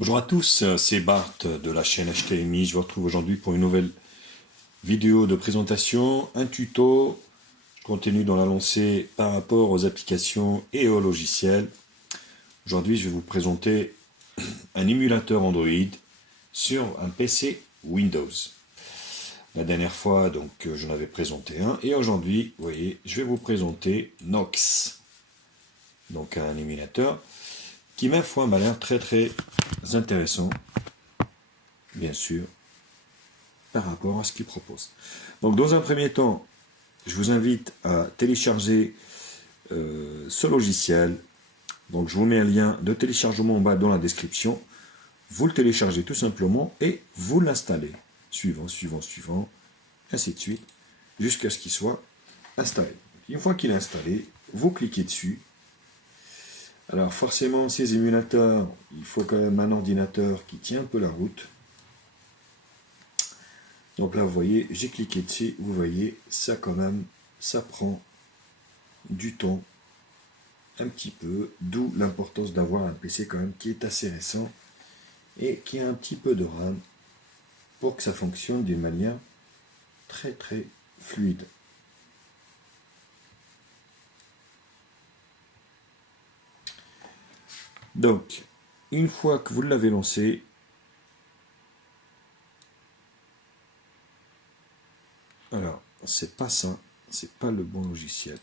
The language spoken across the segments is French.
Bonjour à tous, c'est Bart de la chaîne HTMI. Je vous retrouve aujourd'hui pour une nouvelle vidéo de présentation, un tuto. Je continue dans la lancée par rapport aux applications et aux logiciels. Aujourd'hui, je vais vous présenter un émulateur Android sur un PC Windows. La dernière fois, donc, j'en avais présenté un, et aujourd'hui, vous voyez, je vais vous présenter Nox. Donc, un émulateur qui, ma foi, m'a l'air très très intéressant, bien sûr, par rapport à ce qu'il propose. Donc dans un premier temps, je vous invite à télécharger ce logiciel. Donc je vous mets un lien de téléchargement en bas dans la description. Vous le téléchargez tout simplement et vous l'installez. Suivant, suivant, suivant, ainsi de suite, jusqu'à ce qu'il soit installé. Une fois qu'il est installé, vous cliquez dessus. Alors forcément, ces émulateurs, il faut quand même un ordinateur qui tient un peu la route. Donc là, vous voyez, j'ai cliqué dessus, vous voyez, ça quand même, ça prend du temps, un petit peu, d'où l'importance d'avoir un PC quand même qui est assez récent et qui a un petit peu de RAM pour que ça fonctionne d'une manière très très fluide. Donc, une fois que vous l'avez lancé, alors, c'est pas ça, c'est pas le bon logiciel.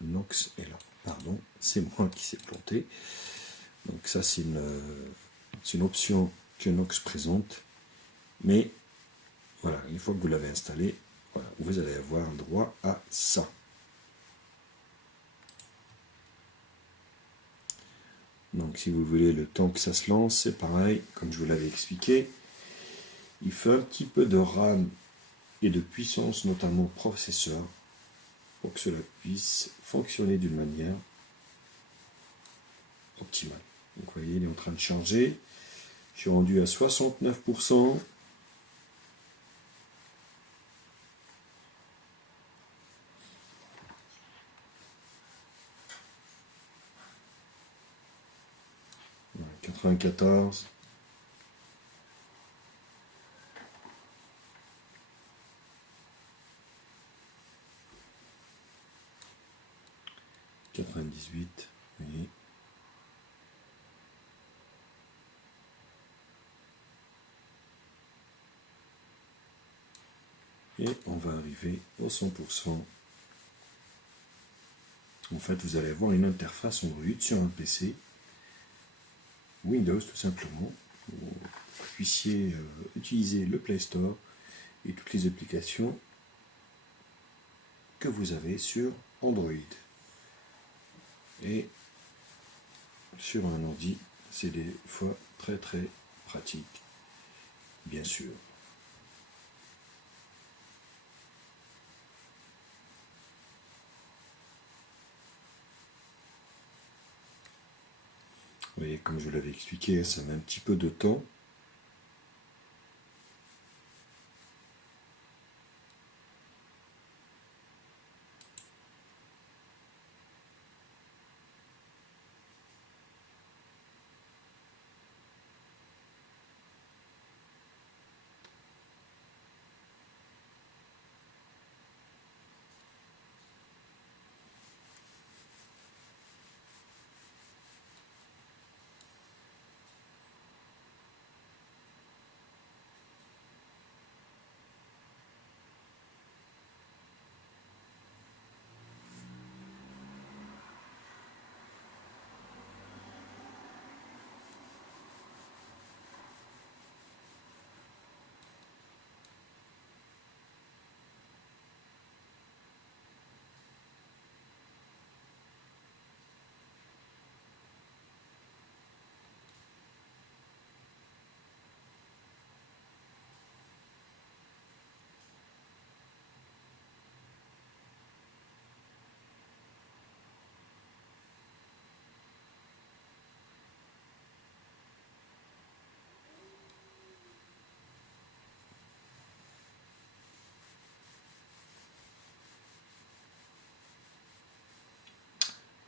Nox est là, pardon, c'est moi qui s'est planté. Donc ça, c'est une option que Nox présente. Mais, voilà, une fois que vous l'avez installé, voilà, vous allez avoir droit à ça. Donc si vous voulez, le temps que ça se lance, c'est pareil, comme je vous l'avais expliqué. Il faut un petit peu de RAM et de puissance, notamment processeur, pour que cela puisse fonctionner d'une manière optimale. Donc vous voyez, il est en train de changer. Je suis rendu à 69%. Voilà, 94. « 98, vous voyez. Et on va arriver au 100%. En fait, vous allez avoir une interface Android sur un PC Windows tout simplement. Vous puissiez utiliser le Play Store et toutes les applications que vous avez sur Android. Et sur un ordi, c'est des fois très très pratique, bien sûr. Vous voyez, comme je vous l'avais expliqué, ça met un petit peu de temps.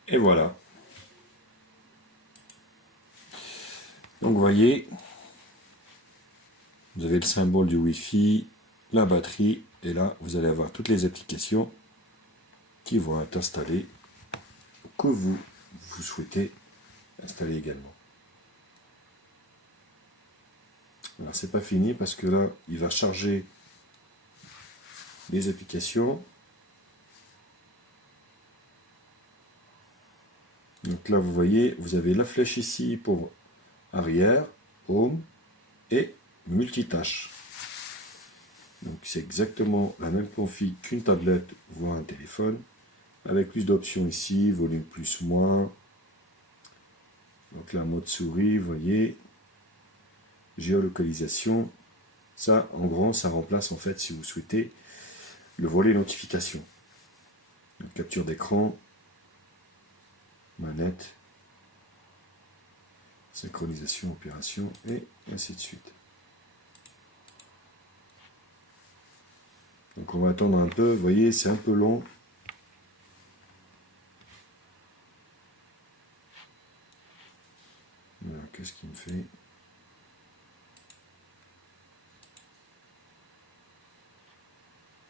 Et voilà. Donc vous voyez, vous avez le symbole du Wi-Fi, la batterie, et là, vous allez avoir toutes les applications qui vont être installées, que vous souhaitez installer également. Alors, c'est pas fini parce que là, il va charger les applications. Donc là, vous voyez, vous avez la flèche ici pour arrière, home et multitâche. Donc c'est exactement la même config qu'une tablette voire un téléphone, avec plus d'options ici, volume plus moins. Donc là, mode souris, vous voyez, géolocalisation. Ça, en grand, ça remplace en fait, si vous souhaitez, le volet notification. Donc, capture d'écran, manette, synchronisation, opération, et ainsi de suite. Donc on va attendre un peu, vous voyez, c'est un peu long. Voilà, qu'est-ce qu'il me fait?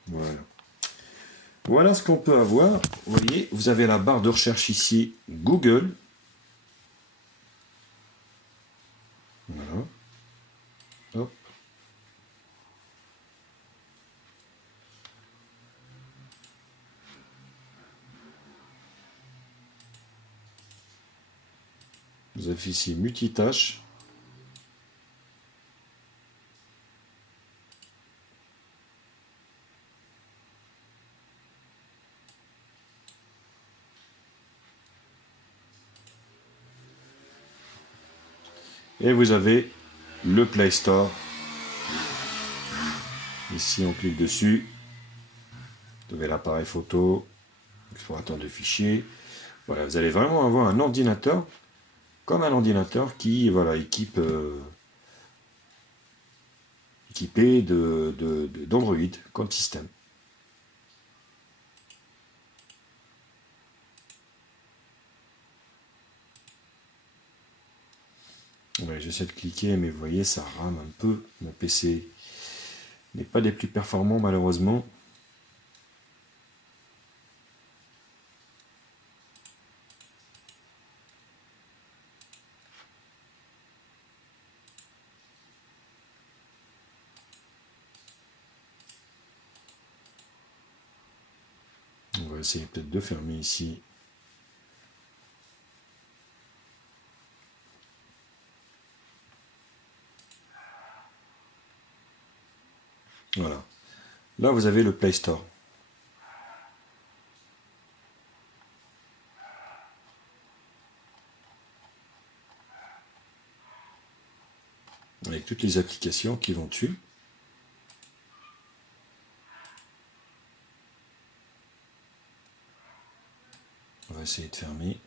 Voilà. Voilà ce qu'on peut avoir. Vous voyez, vous avez la barre de recherche ici, Google. Voilà. Hop. Vous avez ici multitâche. Et vous avez le Play Store. Ici, on clique dessus. Vous avez l'appareil photo, explorateur de fichiers. Voilà, vous allez vraiment avoir un ordinateur comme un ordinateur qui, voilà, équipé d'Android comme système. Ouais, j'essaie de cliquer, mais vous voyez, ça rame un peu. Mon PC n'est pas des plus performants, malheureusement. On va essayer peut-être de fermer ici. Voilà. Là, vous avez le Play Store. Avec toutes les applications qui vont dessus. On va essayer de fermer.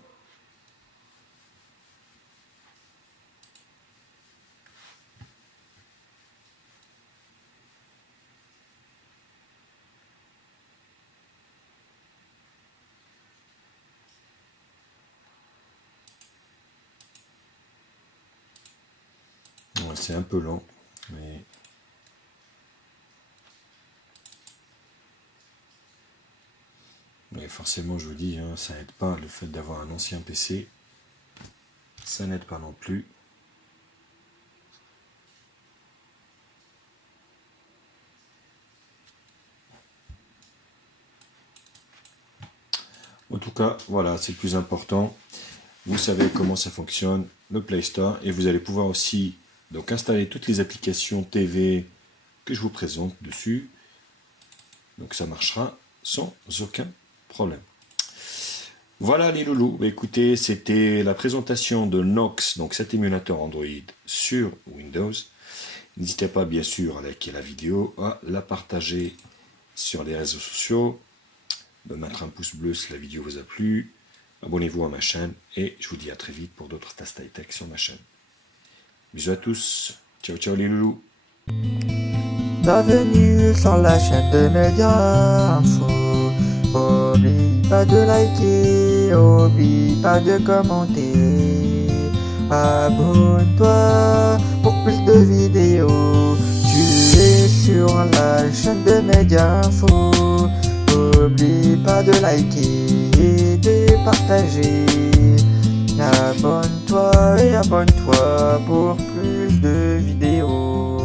Ouais, c'est un peu lent, mais forcément, je vous dis, hein, ça n'aide pas. Le fait d'avoir un ancien PC, ça n'aide pas non plus. En tout cas, voilà, c'est le plus important. Vous savez comment ça fonctionne, le Play Store, et vous allez pouvoir aussi donc installer toutes les applications TV que je vous présente dessus. Donc ça marchera sans aucun problème. Voilà les loulous. Écoutez, c'était la présentation de Nox, donc cet émulateur Android sur Windows. N'hésitez pas bien sûr à liker la vidéo, à la partager sur les réseaux sociaux, de mettre un pouce bleu si la vidéo vous a plu. Abonnez-vous à ma chaîne et je vous dis à très vite pour d'autres tests high-tech sur ma chaîne. Bisous à tous. Ciao ciao les loulous. Bienvenue sur la chaîne de Média Info. Oublie pas de liker, oublie pas de commenter. Abonne-toi pour plus de vidéos. Tu es sur la chaîne de Mediafo. N'oublie pas de liker et de partager. Abonne-toi et abonne-toi pour plus de vidéos.